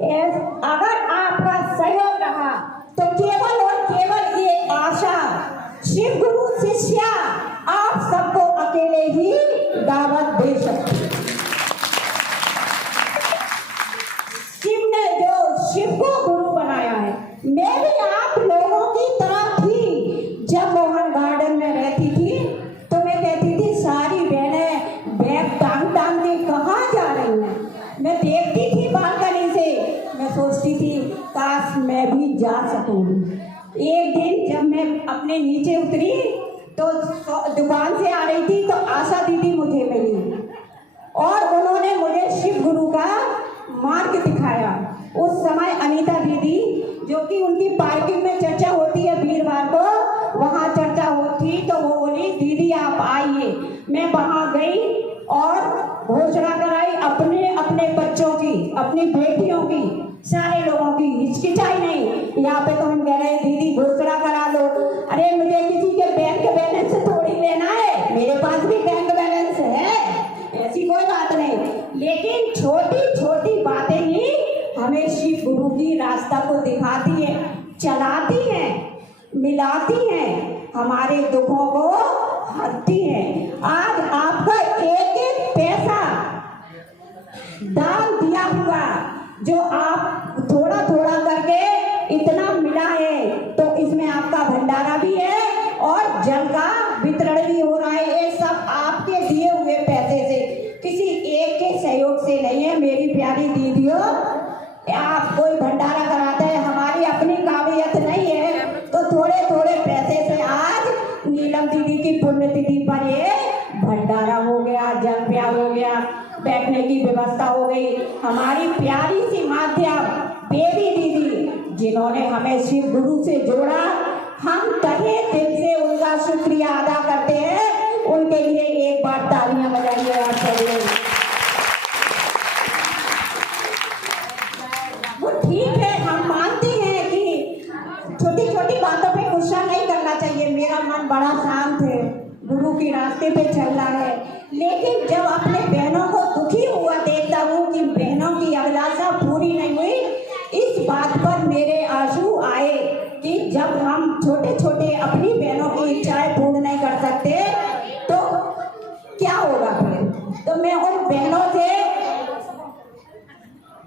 अगर आपका सहयोग रहा तो केवल और केवल ये आशा शिव गुरु शिष्या आप सबको अकेले ही दावत दे सकती है। शिव ने जो शिव को गुरु बनाया है, मैं भी आप लोगों की तरह थी। जब मोहन गार्डन में रहती थी तो मैं कहती थी सारी बहनें बैग टांग टांग के कहाँ जा रही हैं। मैं देखती थी बालकनी से, मैं सोचती थी काश मैं भी जा सकूं। एक दिन जब मैं अपने नीचे उतरी तो दुकान से आ रही थी तो आशा दीदी मुझे मिली और उन्होंने मुझे शिव गुरु का मार्ग दिखाया। उस समय अनीता दीदी, जो कि उनकी पार्किंग में चर्चा होती है वीरवार को, वहाँ चर्चा होती तो वो बोली दीदी आप आइए। मैं वहाँ गई और घोषणा कराई अपने अपने बच्चों की, अपनी बेटियों की, सारे लोगों की। हिचकिचाई नहीं। यहाँ पे तो हम कह रहे हैं दीदी घोषणा करा लो। अरे मुझे किसी के बैंक बैलेंस थोड़ी लेना है, मेरे पास भी बैंक बैलेंस है, ऐसी कोई बात नहीं। लेकिन छोटी छोटी बातें ही हमें शिव गुरु की रास्ता को दिखाती है, चलाती है, मिलाती है, हमारे दुखों को हरती है। आज आपका एक एक पैसा दान दिया हुआ जो आप थोड़ा थोड़ा करके इतना मिला है, तो इसमें आपका भंडारा भी है और जल का वितरण भी हो रहा है। ये सब आपके दिए हुए पैसे से, किसी एक के सहयोग से नहीं है। मेरी प्यारी दीदियों, आप कोई भंडारा कराते हैं, हमारी अपनी काबिलियत नहीं है तो थोड़े थोड़े पैसे से आज नीलम दीदी की पुण्यतिथि पर ये भंडारा हो गया, जल प्यार हो गया, बैठने की व्यवस्था हो गई। हमारी प्यारी सी माध्यम बेबी दीदी जिन्होंने हमें शिव गुरु से जोड़ा, हम तहे दिल से उनका शुक्रिया अदा करते हैं। उनके लिए एक बार तालियां बजाइए आप सभी। वो ठीक है, हम मानते हैं कि छोटी छोटी बातों पे गुस्सा नहीं करना चाहिए। मेरा मन बड़ा शांत है, गुरु के रास्ते पे चल रहा है। लेकिन जब अपने बहनों को दुखी हुआ देखता हूँ कि बहनों की अभिलाषा पूरी नहीं हुई, इस बात पर मेरे आंसू आए कि जब हम छोटे छोटे अपनी बहनों की इच्छाएं पूर्ण नहीं कर सकते तो क्या होगा फिर। तो मैं उन बहनों से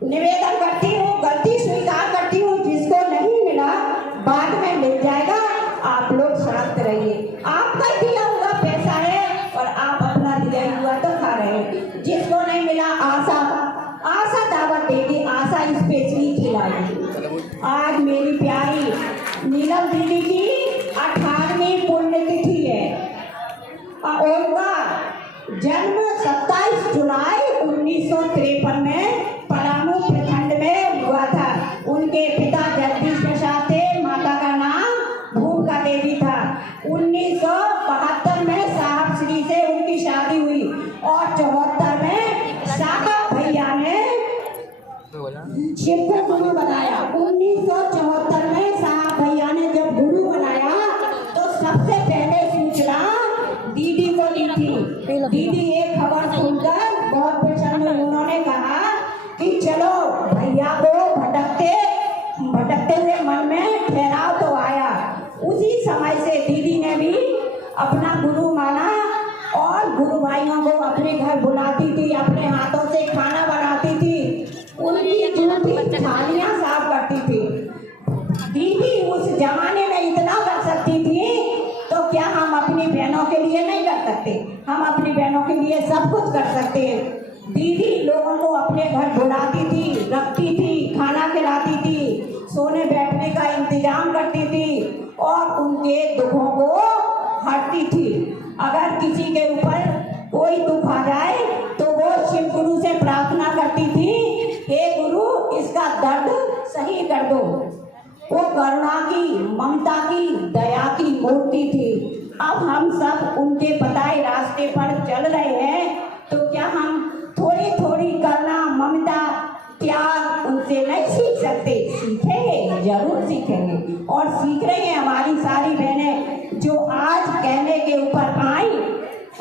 निवेदन करती हूँ, गलती स्वीकार करती हूँ, जिसको नहीं मिला बाद में मिल जाएगा। आप लोग शांत रहिए, आपका दिया हुआ पैसा है और आप अपना दिया हुआ तो खा रहे हैं। जिसको नहीं मिला आशा दावत देगी, आशा स्पेशली खिलाएगी। आज मेरी प्यारी नीलम दीदी की 18वीं पुण्यतिथि है। उनका जन्म 27 जुलाई 1953 में पलामू प्रखंड में हुआ था। उनके पिता जगदीश प्रसाद थे, माता का नाम भूमिका देवी था। 1972 में साहब श्री से उनकी शादी हुई और 74 में साहब भैया ने शिव को गुरु बनाया। 1974 में साहब भैया ने जब गुरु बनाया तो सबसे पहले सूचना दीदी को दी थी। दीदी एक खबर सुनकर बहुत प्रसन्न हुई। उन्होंने कहा कि चलो भैया को भटकते हुए मन में ठहराव तो आया। उसी समय से दीदी ने भी अपना गुरु माना और गुरु भाइयों को अपने घर बुलाती थी, अपने हाथों से खाना बनाती थी, उनकी जूठी थालियां साफ करती थी। दीदी उस जमाने में इतना कर सकती थी तो क्या हम अपनी बहनों के लिए नहीं कर सकते? हम अपनी बहनों के लिए सब कुछ कर सकते हैं। दीदी लोगों को अपने घर बुलाती थी, रखती थी, खाना खिलाती थी, सोने बैठने का इंतजाम करती थी और उनके दुखों को हरती थी। अगर किसी के ऊपर कोई दुख आ जाए तो वो शिव गुरु से प्रार्थना करती थी, हे गुरु इसका दर्द सही कर दो। वो करुणा की, ममता की, दया की मूर्ति थी। अब हम सब उनके बताए रास्ते पर चल रहे हैं तो क्या हम थोड़ी थोड़ी करुणा, ममता, प्यार उनसे नहीं सीख सकते? सीखेंगे, जरूर सीखेंगे और सीख रही हैं हमारी सारी बहनें जो आज कहने के ऊपर आई।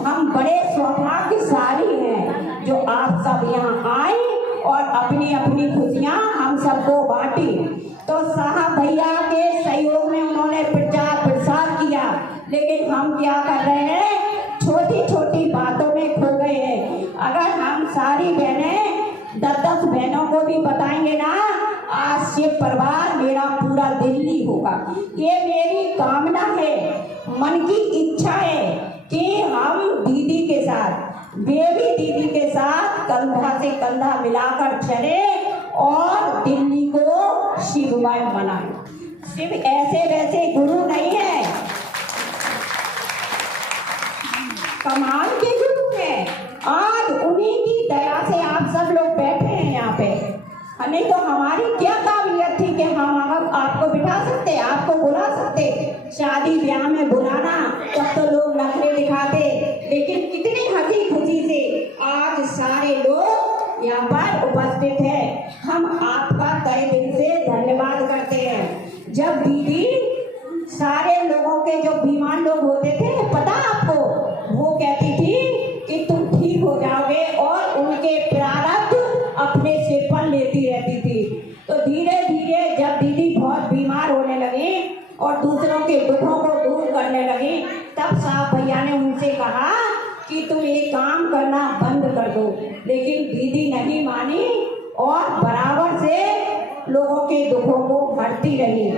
हम बड़े सौभाग्यशाली हैं जो आप सब यहाँ आए और अपनी अपनी खुशियाँ हम हम सबको बांटी। तो साहब भैया के सहयोग में उन्होंने प्रचार प्रसार किया, लेकिन हम क्या कर रहे हैं, छोटी छोटी बातों में खो गए हैं। अगर हम सारी बहनें 10-10 बहनों को भी बताएंगे ना, आज शिव परिवार मेरा पूरा दिल्ली होगा। ये मेरी कामना है, मन की इच्छा है कि हम दीदी के साथ, बेबी दीदी के साथ कंधा से कंधा मिलाकर चले और दिल्ली को शिवमय बनाए। शिव ऐसे वैसे गुरु नहीं है, कमाल के गुरु हैं। आज उन्हीं की दया से आप सब लोग बैठे हैं यहाँ पे। नहीं तो हमारी क्या काबिलियत थी कि हम आपको बिठा सकते, आपको बुला सकते। शादी ब्याह में बुलाना तब तो लोग नखरे दिखाते, लेकिन कितनी हंसी खुशी से आज सारे लोग यहाँ पर उपस्थित हैं। हम आपका तहे दिल से धन्यवाद करते हैं। जब दीदी सारे लोगों के जो बीमार लोग होते थे, पता आपको, वो कहती थी कि तुम ठीक हो जाओगे, और उनके प्रारब्ध अपने सिर पर लेती रहती थी। तो धीरे धीरे जब दीदी बहुत बीमार होने लगी और दूसरों के दुखों को दूर करने लगी, तब साहब भैया ने उनसे कहा कि तुम एक काम करना बंद कर दो। लेकिन दीदी नहीं मानी और बराबर से लोगों के दुखों को हरती रही।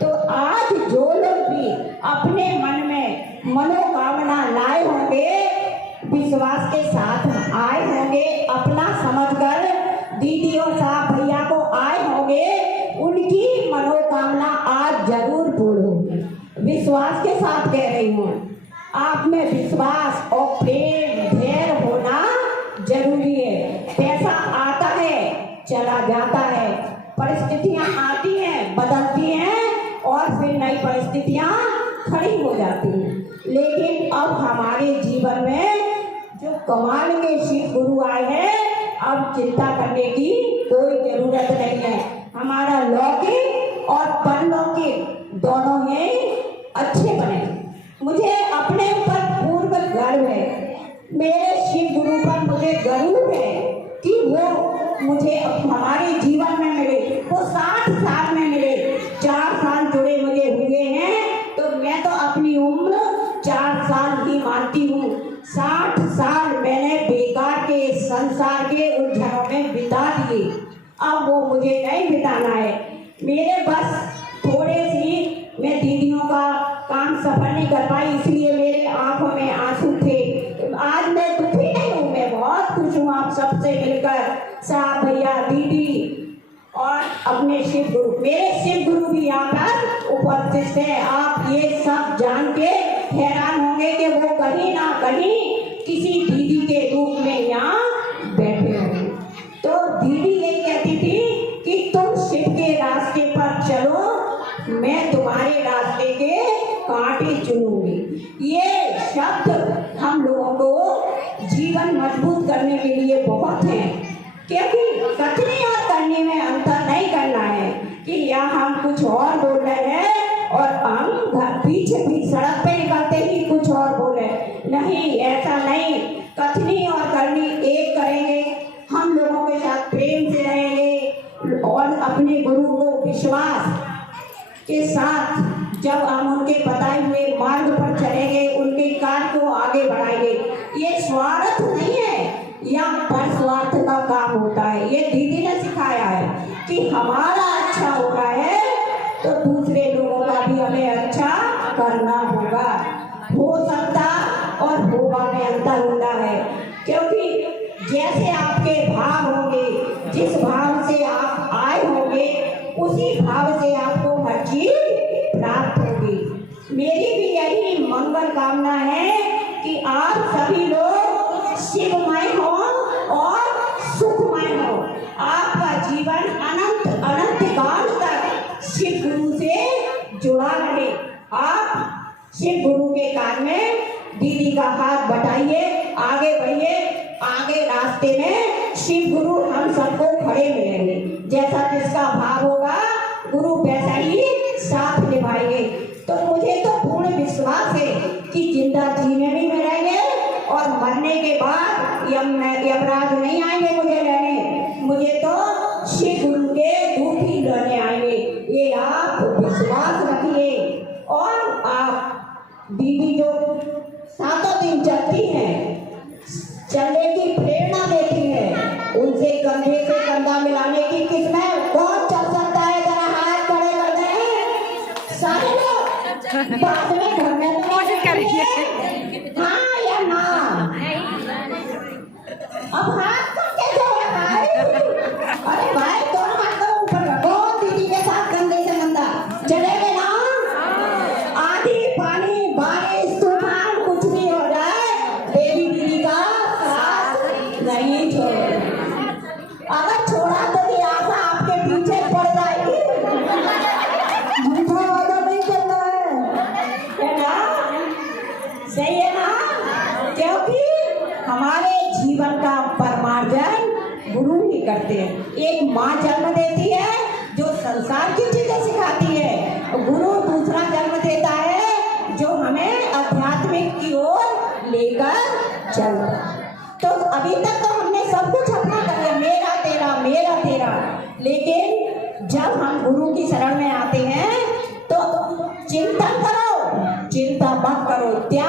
तो आज जो लोग भी अपने मन में मनोकामना लाए होंगे, विश्वास के साथ आए होंगे, अपना समझकर दीदी और साहब भैया को आए होंगे, उनकी मनोकामना आज जरूर पूर्ण होगी। विश्वास के साथ कह रही हूँ, आप में विश्वास और प्रेम धैर्य होना जरूरी है। पैसा आता है चला जाता है, परिस्थितियाँ आती हैं बदलती हैं और फिर नई परिस्थितियाँ खड़ी हो जाती हैं। लेकिन अब हमारे जीवन में जो कमाल के शिव गुरु आए हैं, अब चिंता करने की कोई जरूरत नहीं है। हमारा लौकिक और परलौकिक दोनों ही अच्छे बने। मुझे अपने ऊपर पूर्ण गर्व है, मेरे शिव गुरु पर मुझे गर्व है कि वो मुझे हमारे जीवन में मिले। वो 60 साल में मिले, 4 साल जुड़े मुझे हुए हैं, तो मैं तो अपनी उम्र 4 साल ही मानती हूँ। 60 साल मैंने बेकार के संसार के उलझनों में बिता दिए, अब वो मुझे नहीं बिताना है। मेरे बस थोड़े सी मैं दीदियों का काम सफल नहीं कर पाई, इसलिए मेरे आंखों में आंसू थे। आज मैं दुखी नहीं हूँ, मैं बहुत खुश हूँ आप सबसे मिलकर, साहब भैया, दीदी और अपने शिव गुरु। मेरे शिव गुरु भी यहाँ पर उपस्थित है। आप ये सब जान के हैरान होंगे कि वो कहीं ना कहीं किसी दीदी के रूप में यहाँ बैठे होंगे। तो दीदी ये कहती थी कि तुम शिव के रास्ते पर चलो, मैं तुम्हारे रास्ते के कांटे चुनूंगी। ये शब्द हम लोगों को जीवन मजबूत करने के लिए बहुत है, क्योंकि कथनी और करने में अंतर नहीं करना है कि यहाँ हम कुछ और बोल रहे हैं और हम घर पीछे भी सड़क पे निकलते ही कुछ और बोले। नहीं, ऐसा नहीं। कथनी और करनी एक करेंगे, हम लोगों के साथ प्रेम से रहेंगे और अपने गुरु को विश्वास के साथ जब हम उनके बताए हुए मार्ग पर चलेंगे, उनके कार्य को आगे बढ़ाएंगे। ये स्वार्थ नहीं है या परस्वार्थ का काम होता है। ये दीदी ने सिखाया है कि हमारा अच्छा हो रहा है तो दूसरे लोगों का भी हमें अच्छा करना होगा। हो सकता और होगा में अंतर होता है, क्योंकि जैसे आपके भाव होंगे, जिस भाव से आप आए होंगे, उसी भाव से आपको हर चीज प्राप्त होगी। मेरी भी यही मंगल कामना है कि आप सभी लोग शिवमय हो और सुखमय हो। आपका जीवन अनंत अनंत काल तक शिव गुरु से जुड़ा रहे। आप शिव गुरु के कार्य में दीदी का हाथ बटाइए, आगे बढ़िए। आगे रास्ते में शिव गुरु हम सबको खड़े मिलेंगे। जैसा जिसका भाव होगा गुरु वैसा ही साथ निभाएंगे। तो मुझे तो पूर्ण विश्वास है कि जिंदा जीने भी मिलेंगे और मरने के बाद यमराज नहीं आएंगे मुझे लेने। मुझे तो शिव गुरु के बाद में घर में तो कोशिश करेंगे। हाँ या ना। अब हाथ करके जो है अरे भाई दोनों हाथ को ऊपर रखो, दीदी के साथ गंदे से गंदा चलेगा ना। आंधी पानी बारिश तूफान कुछ भी हो जाए, बेबी दीदी का साथ नहीं छोड़ेगा। अगर छोड़ा तो ये आशा आपके पीछे पड़ जाएगी। झूठा वादा नहीं करना है ना? सही है ना? क्योंकि हमारे जीवन का परमार्जन गुरु ही करते हैं। एक माँ जन्म देती है जो संसार की चीजें सिखाती है, गुरु दूसरा जन्म देता है जो हमें आध्यात्मिक की ओर लेकर चलता है। तो अभी तक तो हमने सब कुछ अपना कर लिया, मेरा तेरा मेरा तेरा, लेकिन जब हम गुरु की शरण में आते हैं तो चिंतन करो, चिंता मत करो, त्याग